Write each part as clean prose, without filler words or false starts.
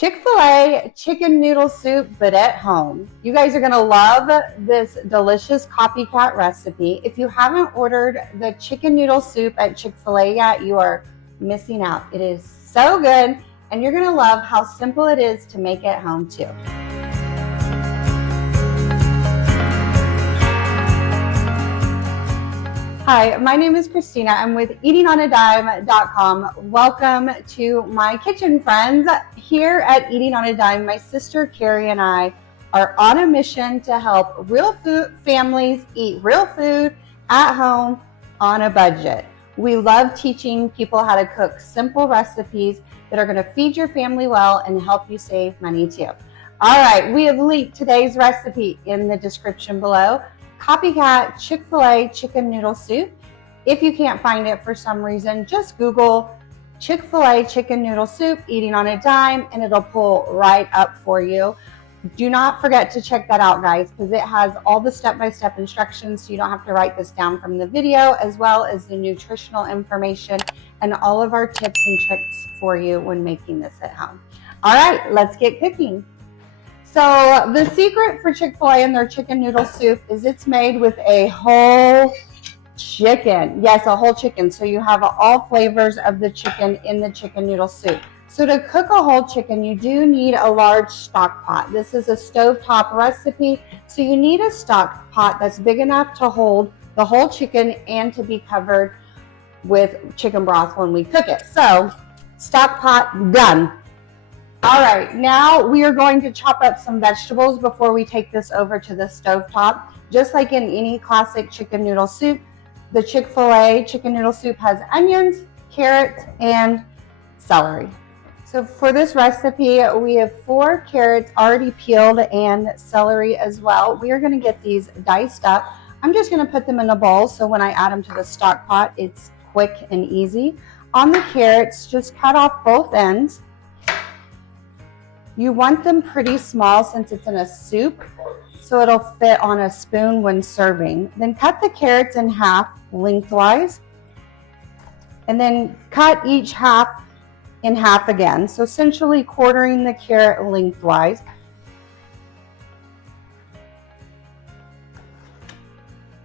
Chick-fil-A Chicken Noodle Soup, but at home. You guys are gonna love this delicious copycat recipe. If you haven't ordered the chicken noodle soup at Chick-fil-A yet, you are missing out. It is so good, and you're gonna love how simple it is to make at home too. Hi, my name is Christina. I'm with eatingonadime.com. Welcome to my kitchen, friends. Here at Eating on a Dime, my sister Carrie and I are on a mission to help real food families eat real food at home on a budget. We love teaching people how to cook simple recipes that are going to feed your family well and help you save money too. All right, we have linked today's recipe in the description below. Copycat Chick-fil-A Chicken Noodle Soup. If you can't find it for some reason, just Google Chick-fil-A Chicken Noodle Soup, Eating on a Dime, and it'll pull right up for you. Do not forget to check that out, guys, because it has all the step-by-step instructions, so you don't have to write this down from the video, as well as the nutritional information and all of our tips and tricks for you when making this at home. All right, let's get cooking. So the secret for Chick-fil-A and their chicken noodle soup is it's made with a whole chicken. Yes, a whole chicken. So you have all flavors of the chicken in the chicken noodle soup. So to cook a whole chicken, you do need a large stock pot. This is a stovetop recipe. So you need a stock pot that's big enough to hold the whole chicken and to be covered with chicken broth when we cook it. So stock pot done. All right, now we are going to chop up some vegetables before we take this over to the stovetop. Just like in any classic chicken noodle soup, the Chick-fil-A chicken noodle soup has onions, carrots, and celery. So for this recipe, we have 4 carrots already peeled and celery as well. We are going to get these diced up. I'm just going to put them in a bowl so when I add them to the stock pot, it's quick and easy. On the carrots, just cut off both ends. You want them pretty small since it's in a soup, so it'll fit on a spoon when serving. Then cut the carrots in half lengthwise, and then cut each half in half again. So essentially quartering the carrot lengthwise.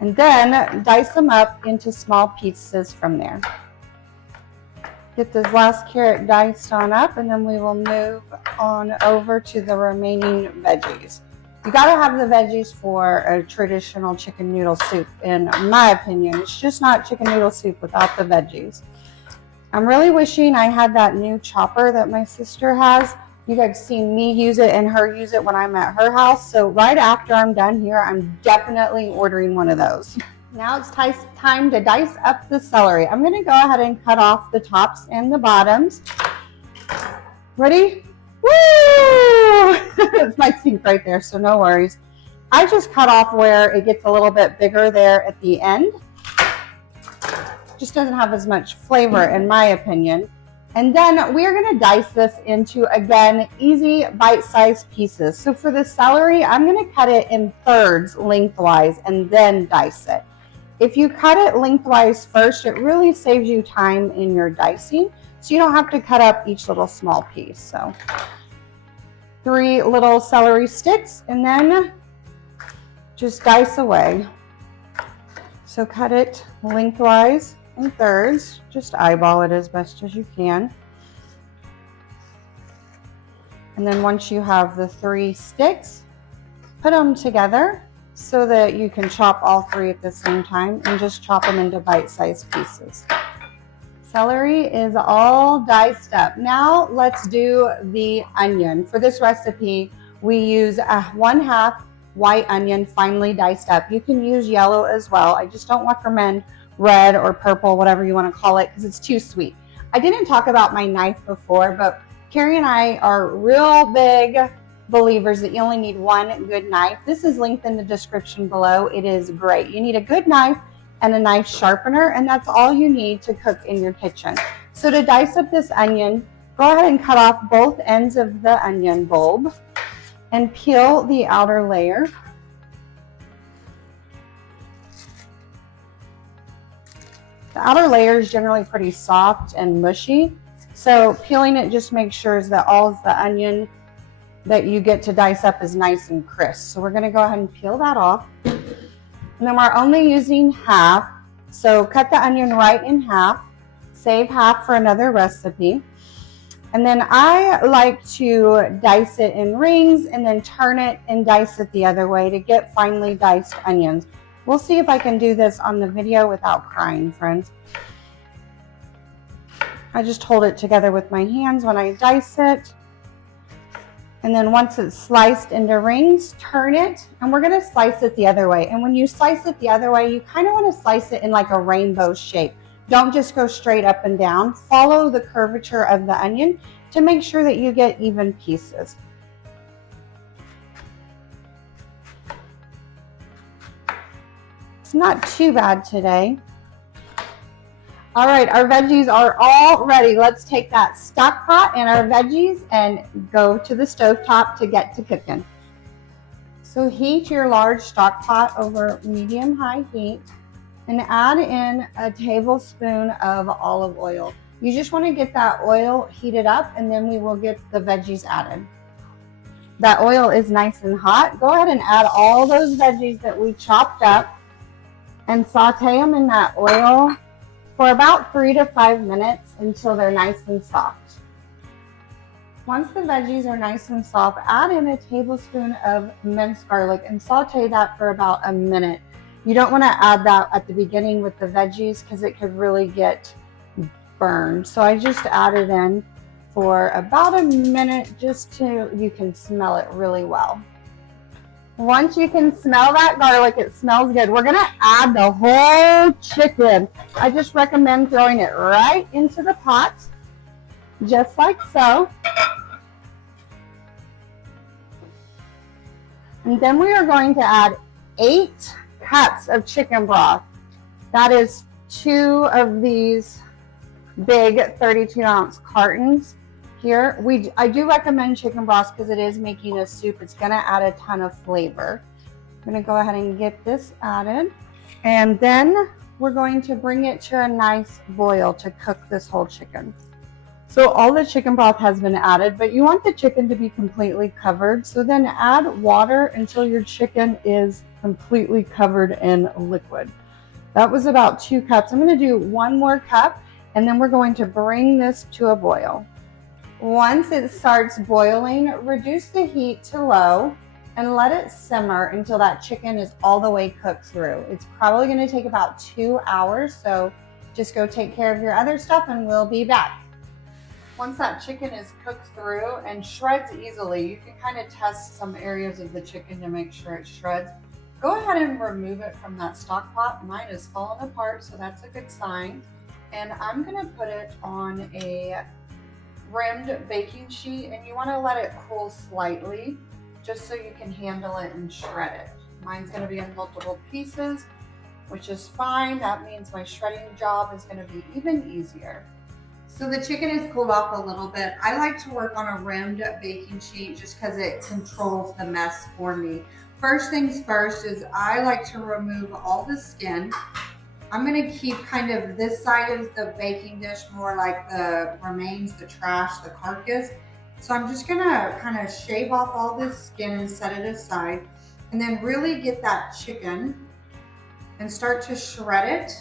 And then dice them up into small pieces from there. Get this last carrot diced on up, and then we will move on over to the remaining veggies. You gotta have the veggies for a traditional chicken noodle soup, in my opinion. It's just not chicken noodle soup without the veggies. I'm really wishing I had that new chopper that my sister has. You guys have seen me use it and her use it when I'm at her house. So right after I'm done here, I'm definitely ordering one of those. Now it's time to dice up the celery. I'm going to go ahead and cut off the tops and the bottoms. Ready? Woo! It's my sink right there, so no worries. I just cut off where it gets a little bit bigger there at the end. Just doesn't have as much flavor in my opinion. And then we're going to dice this into, again, easy bite-sized pieces. So for the celery, I'm going to cut it in thirds lengthwise and then dice it. If you cut it lengthwise first, it really saves you time in your dicing, so you don't have to cut up each little small piece. So 3 little celery sticks, and then just dice away. So cut it lengthwise in thirds, just eyeball it as best as you can. And then once you have the 3 sticks, put them together so that you can chop all 3 at the same time and just chop them into bite-sized pieces. Celery is all diced up. Now let's do the onion. For this recipe, we use a 1/2 white onion finely diced up. You can use yellow as well. I just don't recommend red or purple, whatever you want to call it, because it's too sweet. I didn't talk about my knife before, but Carrie and I are real big believers that you only need 1 good knife. This is linked in the description below. It is great. You need a good knife and a knife sharpener, and that's all you need to cook in your kitchen. So to dice up this onion, go ahead and cut off both ends of the onion bulb and peel the outer layer. The outer layer is generally pretty soft and mushy, So peeling it just makes sure that all of the onion that you get to dice up is nice and crisp. So we're gonna go ahead and peel that off. And then we're only using half. So cut the onion right in half, save half for another recipe. And then I like to dice it in rings and then turn it and dice it the other way to get finely diced onions. We'll see if I can do this on the video without crying, friends. I just hold it together with my hands when I dice it. And then once it's sliced into rings, turn it, and we're gonna slice it the other way. And when you slice it the other way, you kind of wanna slice it in like a rainbow shape. Don't just go straight up and down. Follow the curvature of the onion to make sure that you get even pieces. It's not too bad today. All right, our veggies are all ready. Let's take that stock pot and our veggies and go to the stovetop to get to cooking. So heat your large stock pot over medium-high heat and add in a tablespoon of olive oil. You just want to get that oil heated up and then we will get the veggies added. That oil is nice and hot. Go ahead and add all those veggies that we chopped up and saute them in that oil for about 3 to 5 minutes until they're nice and soft. Once the veggies are nice and soft, add in a tablespoon of minced garlic and saute that for about a minute. You don't want to add that at the beginning with the veggies because it could really get burned. So I just added in for about a minute just so you can smell it really well. Once you can smell that garlic, it smells good. We're gonna add the whole chicken. I just recommend throwing it right into the pot, just like so. And then we are going to add 8 cups of chicken broth. That is 2 of these big 32-ounce cartons. Here, I do recommend chicken broth because it is making a soup. It's gonna add a ton of flavor. I'm gonna go ahead and get this added. And then we're going to bring it to a nice boil to cook this whole chicken. So all the chicken broth has been added, but you want the chicken to be completely covered. So then add water until your chicken is completely covered in liquid. That was about 2 cups. I'm gonna do 1 more cup and then we're going to bring this to a boil. Once it starts boiling, reduce the heat to low and let it simmer until that chicken is all the way cooked through. It's probably going to take about 2 hours, so just go take care of your other stuff and we'll be back. Once that chicken is cooked through and shreds easily, you can kind of test some areas of the chicken to make sure it shreds. Go ahead and remove it from that stock pot. Mine is falling apart, so that's a good sign. And I'm going to put it on a rimmed baking sheet, and you want to let it cool slightly just so you can handle it and shred it. Mine's going to be in multiple pieces, which is fine. That means my shredding job is going to be even easier. So the chicken is cooled off a little bit. I like to work on a rimmed baking sheet just because it controls the mess for me. First things first is I like to remove all the skin. I'm gonna keep kind of this side of the baking dish more like the remains, the trash, the carcass. So I'm just gonna kind of shave off all this skin and set it aside. And then really get that chicken and start to shred it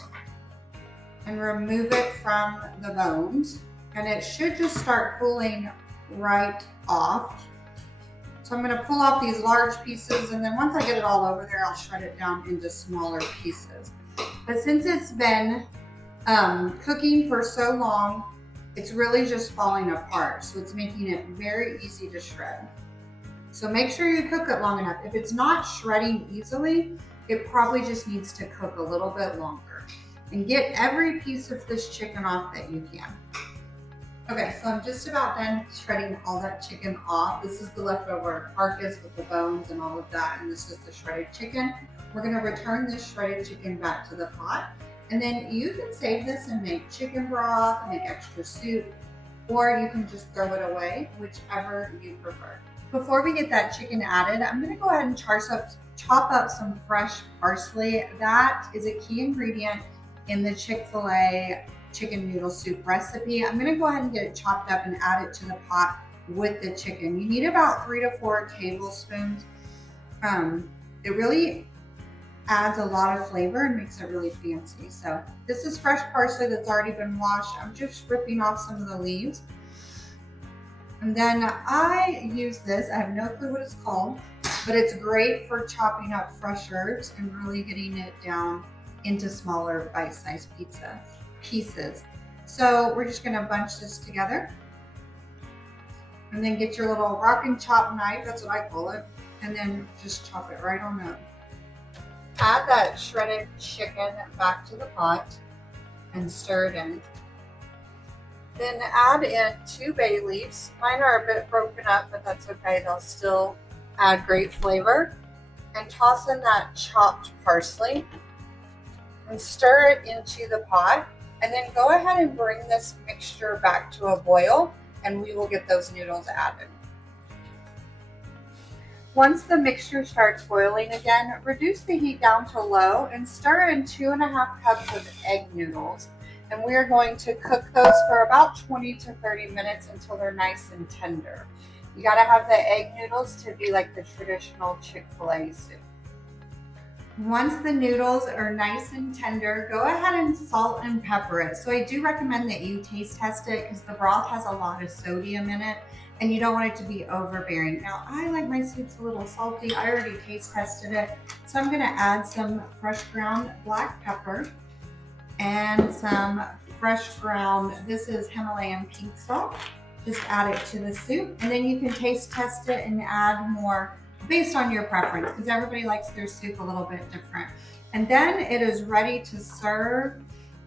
and remove it from the bones. And it should just start cooling right off. So I'm gonna pull off these large pieces, and then once I get it all over there, I'll shred it down into smaller pieces. But since it's been cooking for so long, it's really just falling apart. So it's making it very easy to shred. So make sure you cook it long enough. If it's not shredding easily, it probably just needs to cook a little bit longer. And get every piece of this chicken off that you can. Okay, so I'm just about done shredding all that chicken off. This is the leftover carcass with the bones and all of that, and this is the shredded chicken. We're gonna return this shredded chicken back to the pot, and then you can save this and make chicken broth, make extra soup, or you can just throw it away, whichever you prefer. Before we get that chicken added, I'm gonna go ahead and chop up some fresh parsley. That is a key ingredient in the Chick-fil-A chicken noodle soup recipe. I'm gonna go ahead and get it chopped up and add it to the pot with the chicken. You need about 3 to 4 tablespoons. It really adds a lot of flavor and makes it really fancy. So this is fresh parsley that's already been washed. I'm just ripping off some of the leaves. And then I use this, I have no clue what it's called, but it's great for chopping up fresh herbs and really getting it down into smaller bite-sized pieces. So we're just gonna bunch this together. And then get your little rock and chop knife, that's what I call it, and then just chop it right on up. Add that shredded chicken back to the pot and stir it in. Then add in 2 bay leaves. Mine are a bit broken up, but that's okay. They'll still add great flavor. And toss in that chopped parsley and stir it into the pot. And then go ahead and bring this mixture back to a boil and we will get those noodles added. Once the mixture starts boiling again, reduce the heat down to low and stir in 2.5 cups of egg noodles. And we are going to cook those for about 20 to 30 minutes until they're nice and tender. You gotta have the egg noodles to be like the traditional Chick-fil-A soup. Once the noodles are nice and tender, go ahead and salt and pepper it. So I do recommend that you taste test it because the broth has a lot of sodium in it and you don't want it to be overbearing. Now I like my soups a little salty. I already taste tested it. So I'm gonna add some fresh ground black pepper and some fresh ground, this is Himalayan pink salt. Just add it to the soup and then you can taste test it and add more based on your preference because everybody likes their soup a little bit different. And then it is ready to serve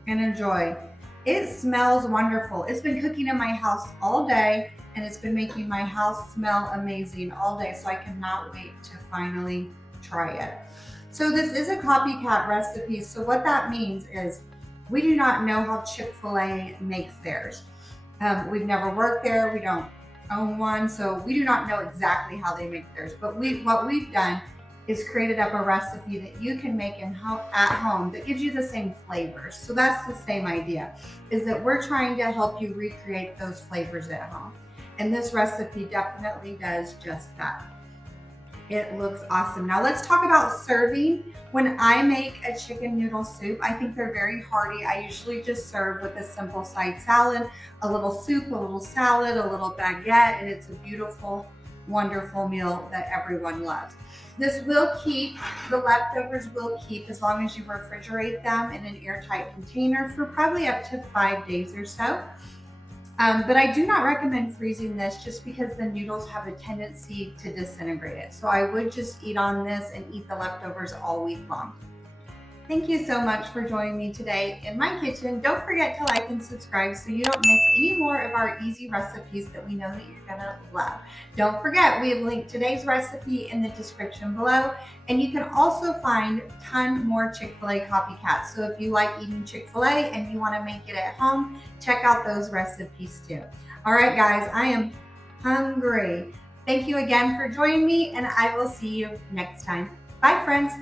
and enjoy. It smells wonderful. It's been cooking in my house all day and it's been making my house smell amazing all day, so I cannot wait to finally try it. So this is a copycat recipe. So what that means is we do not know how Chick-fil-A makes theirs. We've never worked there, we don't own one, so we do not know exactly how they make theirs. But what we've done is created up a recipe that you can make at home that gives you the same flavors. So that's the same idea, is that we're trying to help you recreate those flavors at home. And this recipe definitely does just that. It looks awesome. Now let's talk about serving. When I make a chicken noodle soup, I think they're very hearty. I usually just serve with a simple side salad, a little soup, a little salad, a little baguette, and it's a beautiful, wonderful meal that everyone loves. This will keep, the leftovers will keep as long as you refrigerate them in an airtight container for probably up to 5 days or so. But I do not recommend freezing this just because the noodles have a tendency to disintegrate it. So I would just eat on this and eat the leftovers all week long. Thank you so much for joining me today in my kitchen. Don't forget to like and subscribe so you don't miss any more of our easy recipes that we know that you're gonna love. Don't forget, we have linked today's recipe in the description below, and you can also find a ton more Chick-fil-A copycats. So if you like eating Chick-fil-A and you wanna make it at home, check out those recipes too. All right, guys, I am hungry. Thank you again for joining me, and I will see you next time. Bye, friends.